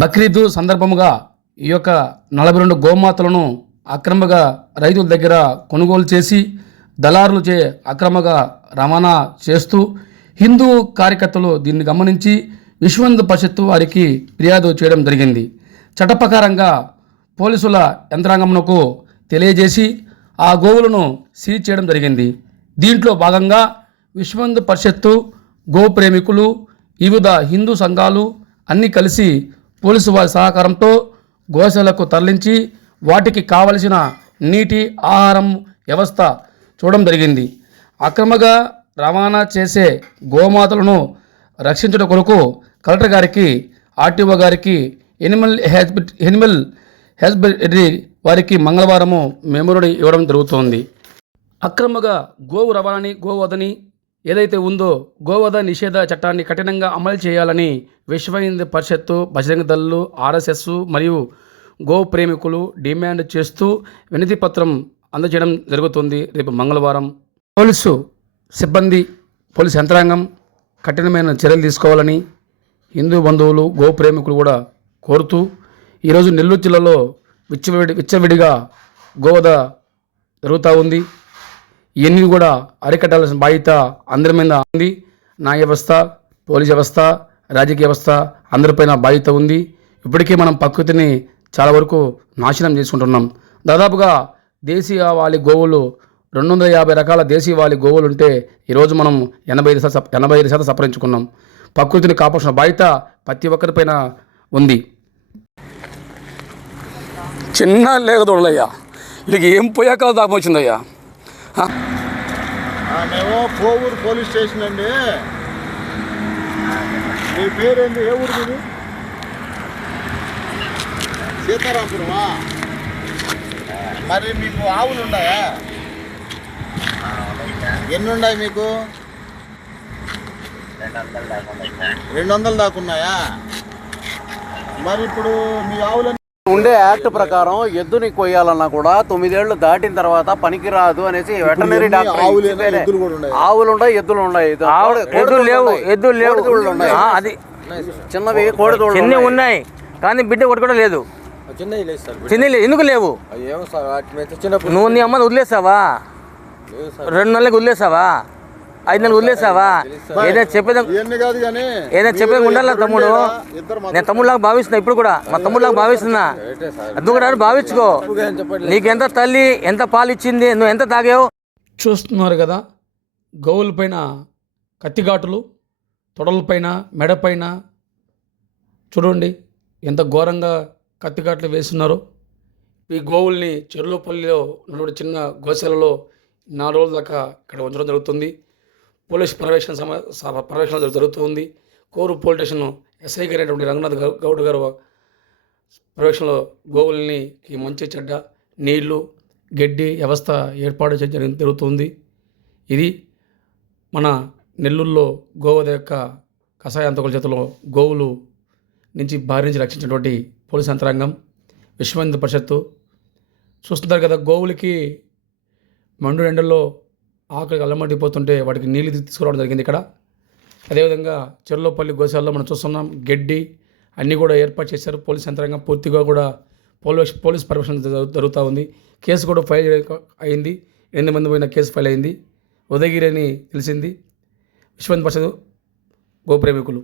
బక్రీద్ సందర్భముగా ఈ యొక్క నలభై రెండు గోమాతలను అక్రమంగా రైతుల దగ్గర కొనుగోలు చేసి దళారులు చే అక్రమంగా రవాణా చేస్తూ హిందూ కార్యకర్తలు దీన్ని గమనించి విశ్వ పరిషత్తు వారికి ఫిర్యాదు చేయడం జరిగింది. చట్టప్రకారంగా పోలీసుల యంత్రాంగమునకు తెలియజేసి ఆ గోవులను సీజ్ చేయడం జరిగింది. దీంట్లో భాగంగా విశ్వ పరిషత్తు గో ప్రేమికులు వివిధ హిందూ సంఘాలు అన్నీ కలిసి పోలీసు వారి సహకారంతో గోశాలకు తరలించి వాటికి కావలసిన నీటి ఆహారం వ్యవస్థ చూడడం జరిగింది. అక్రమంగా రవాణా చేసే గోమాతలను రక్షించడం కొరకు కలెక్టర్ గారికి ఆర్టీఓ గారికి ఎనిమల్ హెస్బిట్ ఎనిమల్ హెస్బిటరీ వారికి మంగళవారము మెమోరీ ఇవ్వడం జరుగుతోంది. అక్రమంగా గోవు రవాణాని గోవధని ఏదైతే ఉందో గోవధ నిషేధ చట్టాన్ని కఠినంగా అమలు చేయాలని విశ్వ హిందూ పరిషత్తు బజరంగ దళ్ళు ఆర్ఎస్ఎస్ మరియు గో ప్రేమికులు డిమాండ్ చేస్తూ వినతి పత్రం అందజేయడం జరుగుతుంది. రేపు మంగళవారం పోలీసు సిబ్బంది పోలీసు యంత్రాంగం కఠినమైన చర్యలు తీసుకోవాలని హిందూ బంధువులు గో ప్రేమికులు కూడా కోరుతూ ఈరోజు నెల్లూరు జిల్లాలో విచ్చవిడి విచ్చవిడిగా గోవధ జరుగుతూ ఉంది. ఇవన్నీ కూడా అరికట్టాల్సిన బాధ్యత అందరి మీద ఉంది. న్యాయ వ్యవస్థ పోలీస్ వ్యవస్థ రాజకీయ వ్యవస్థ అందరిపైన బాధ్యత ఉంది. ఇప్పటికే మనం ప్రకృతిని చాలా వరకు నాశనం చేసుకుంటున్నాం. దాదాపుగా దేశీయ వాలి గోవులు రెండు వందల యాభై రకాల దేశీయ వాలి గోవులు ఉంటే ఈరోజు మనం ఎనభై ఐదు శాతం ఎనభై ఐదు శాతం సంప్రదించుకున్నాం ప్రకృతిని కాపాల్సిన బాధ్యత ప్రతి ఒక్కరిపైన ఉంది. చిన్న లేకదోళ్ళయ్యా వీళ్ళకి ఏం పోయాక దాపం వచ్చిందయ్యా? మేము కోవూరు పోలీస్ స్టేషన్ అండి. మీ పేరేంటి? ఏ ఊరు మీరు సీతారాంపురమా మరి మీకు ఆవులు ఉన్నాయా? ఎన్ని ఉన్నాయి మీకు? రెండు వందలు దాకా ఉన్నాయా? మరి ఇప్పుడు మీ ఆవులన్నీ ఉండే యాక్ట్ ప్రకారం ఎద్దుని కొయ్యాలన్నా కూడా తొమ్మిదేళ్ళు దాటిన తర్వాత పనికిరాదు అనేసి వెటనరీ డాక్టర్ కూడా ఆవులు ఉన్నాయి ఎద్దులు ఉన్నాయి? కోడి- ఎద్దులు లేవు ఉన్నాయి. ఎద్దులు లేవు. అది చిన్నవి చిన్న ఉన్నాయి. కానీ బిడ్డ ఒకటి కూడా లేదు చిన్న ఎందుకు లేవు? నువ్వు నీ అమ్మని వదిలేసావా? రెండు నెలలకు వదిలేసావా? ఐదు నెలలకు వదిలేసావా? ఏదైనా చెప్పేది ఇవన్నీ కాదు కానీ ఏదైనా చెప్పేది ఉండాలి తమ్ముడు? నేను తమ్ముళ్ళగా భావిస్తున్నా ఇప్పుడు కూడా. మా తమ్ముళ్ళగా భావిస్తున్నా. అందుకు భావించుకో. చెప్పండి నీకు ఎంత తల్లి ఎంత పాలు ఇచ్చింది నువ్వు ఎంత తాగావు? చూస్తున్నారు కదా గోవుల పైన కత్తిఘాటులు తొడలపైన మెడపైన చూడండి ఎంత ఘోరంగా కత్తిఘాట్లు వేస్తున్నారో. ఈ గోవుల్ని చెరువుపల్లిలో ఉన్నటువంటి చిన్న గోశాలలో నాలుగు రోజుల దాకా ఇక్కడ ఉంచడం జరుగుతుంది. పోలీస్ ప్రవేశం సమ జరుగుతుంది. కోరు పోలీస్ స్టేషన్ ఎస్ఐ గారు అయినటువంటి రంగనాథ్ గౌడ్ గారు ప్రవేశంలో గోవుల్ని మంచి చెడ్డ నీళ్ళు గడ్డి వ్యవస్థ ఏర్పాటు చేయడం జరుగుతుంది. ఇది మన నెల్లూరులో గోవద యొక్క కషాయంతకుల చేతిలో గోవులు నుంచి భారించి నుంచి రక్షించినటువంటి పోలీస్ యంత్రాంగం విశ్వ పరిషత్తు. చూస్తున్నారు కదా గోవులకి మండు ఎండల్లో ఆకలికి అల్లమడిపోతుంటే వాటికి నీళ్ళు తీసుకురావడం జరిగింది ఇక్కడ. అదేవిధంగా చెర్లోపల్లి గోశాలలో మనం చూస్తున్నాం గడ్డి అన్నీ కూడా ఏర్పాటు చేశారు. పోలీస్ యంత్రాంగం పూర్తిగా కూడా పోలీస్ పోలీస్ పర్మిషన్ జరుగుతూ ఉంది. కేసు కూడా ఫైల్ అయింది. ఎనిమిది మంది పోయిన కేసు ఫైల్ అయింది. ఉదయగిరి అని తెలిసింది. విశ్వంత్ ప్రసాద్ పరిషత్ గోప్రేమికులు.